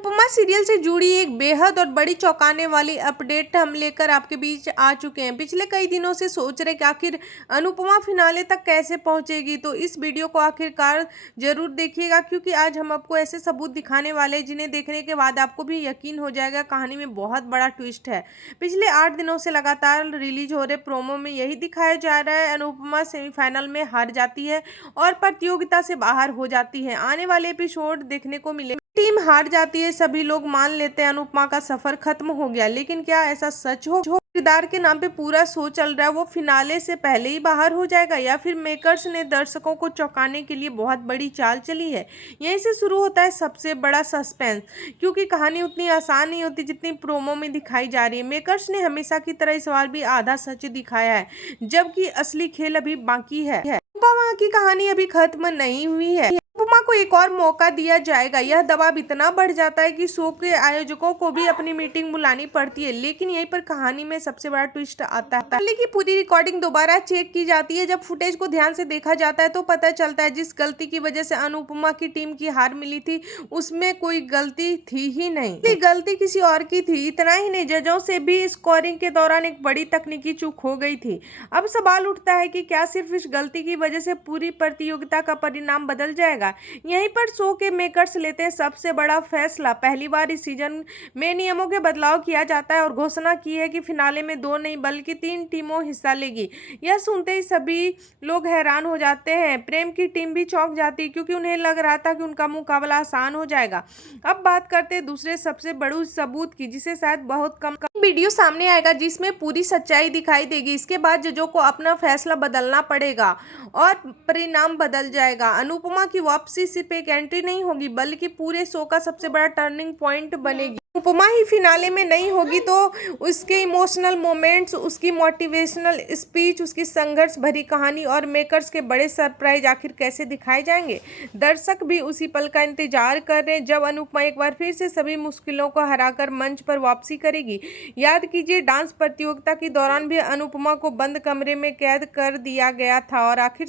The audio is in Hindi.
उपमा सीरियल से जुड़ी एक बेहद और बड़ी चौंकाने वाली अपडेट हम लेकर आपके बीच आ चुके हैं। पिछले कई दिनों से सोच रहे कि आखिर अनुपमा फिनाले तक कैसे पहुंचेगी, तो इस वीडियो को आखिरकार जरूर देखिएगा, क्योंकि आज हम आपको ऐसे सबूत दिखाने वाले हैं जिन्हें देखने के बाद आपको भी यकीन हो जाएगा कहानी में बहुत बड़ा ट्विस्ट है। पिछले 8 दिनों से लगातार रिलीज हो रहे प्रोमो में यही दिखाया जा रहा है, अनुपमा सेमीफाइनल में हार जाती है और प्रतियोगिता से बाहर हो जाती है। आने वाले एपिसोड देखने को मिले टीम हार जाती है, सभी लोग मान लेते हैं अनुपमा का सफर खत्म हो गया। लेकिन क्या ऐसा सच हो? जो किरदार के नाम पे पूरा शो चल रहा है वो फिनाले से पहले ही बाहर हो जाएगा, या फिर मेकर्स ने दर्शकों को चौंकाने के लिए बहुत बड़ी चाल चली है? यहीं से शुरू होता है सबसे बड़ा सस्पेंस, क्योंकि कहानी उतनी आसान नहीं होती जितनी प्रोमो में दिखाई जा रही है। मेकर्स ने हमेशा की तरह इस बार भी आधा सच दिखाया है, जबकि असली खेल अभी बाकी है। अनुपमा की कहानी अभी खत्म नहीं हुई है, अनुपमा को एक और मौका दिया जाएगा। यह दबाव इतना बढ़ जाता है कि शो के आयोजकों को भी अपनी मीटिंग बुलानी पड़ती है। लेकिन यहीं पर कहानी में सबसे बड़ा ट्विस्ट आता है। पहले की पूरी रिकॉर्डिंग दोबारा चेक की जाती है। जब फुटेज को ध्यान से देखा जाता है तो पता चलता है जिस गलती की वजह से अनुपमा की टीम की हार मिली थी उसमें कोई गलती थी ही नहीं, गलती किसी और की थी। इतना ही नहीं, जजों से भी स्कोरिंग के दौरान एक बड़ी तकनीकी चूक हो गई थी। अब सवाल उठता है कि क्या सिर्फ इस गलती की वजह से पूरी प्रतियोगिता का परिणाम बदल जाएगा? यहीं पर शो के मेकर्स लेते हैं सबसे बड़ा फैसला। पहली बार इस सीजन में नियमों के बदलाव किया जाता है और घोषणा की है कि फिनाले में 2 नहीं बल्कि 3 टीमों हिस्सा लेगी। यह सुनते ही सभी लोग हैरान हो जाते हैं। प्रेम की टीम भी चौंक जाती है, क्योंकि उन्हें लग रहा था कि उनका मुकाबला आसान हो जाएगा। अब बात करते हैं दूसरे सबसे बड़े सबूत की, जिसे शायद बहुत कम वीडियो सामने आएगा जिसमें पूरी सच्चाई दिखाई देगी। इसके बाद जजों को अपना फैसला बदलना पड़ेगा और परिणाम बदल जाएगा। अनुपमा की वापसी सिर्फ एक एंट्री नहीं होगी, बल्कि पूरे शो का सबसे बड़ा टर्निंग पॉइंट बनेगी। अनुपमा ही फिनाले में नहीं होगी तो उसके इमोशनल मोमेंट्स, उसकी मोटिवेशनल स्पीच, उसकी संघर्ष भरी कहानी और मेकर्स के बड़े सरप्राइज आखिर कैसे दिखाए जाएंगे? दर्शक भी उसी पल का इंतजार कर रहे हैं जब अनुपमा एक बार फिर से सभी मुश्किलों को हराकर मंच पर वापसी करेगी। याद कीजिए, डांस प्रतियोगिता के दौरान भी अनुपमा को बंद कमरे में कैद कर दिया गया था और आखिर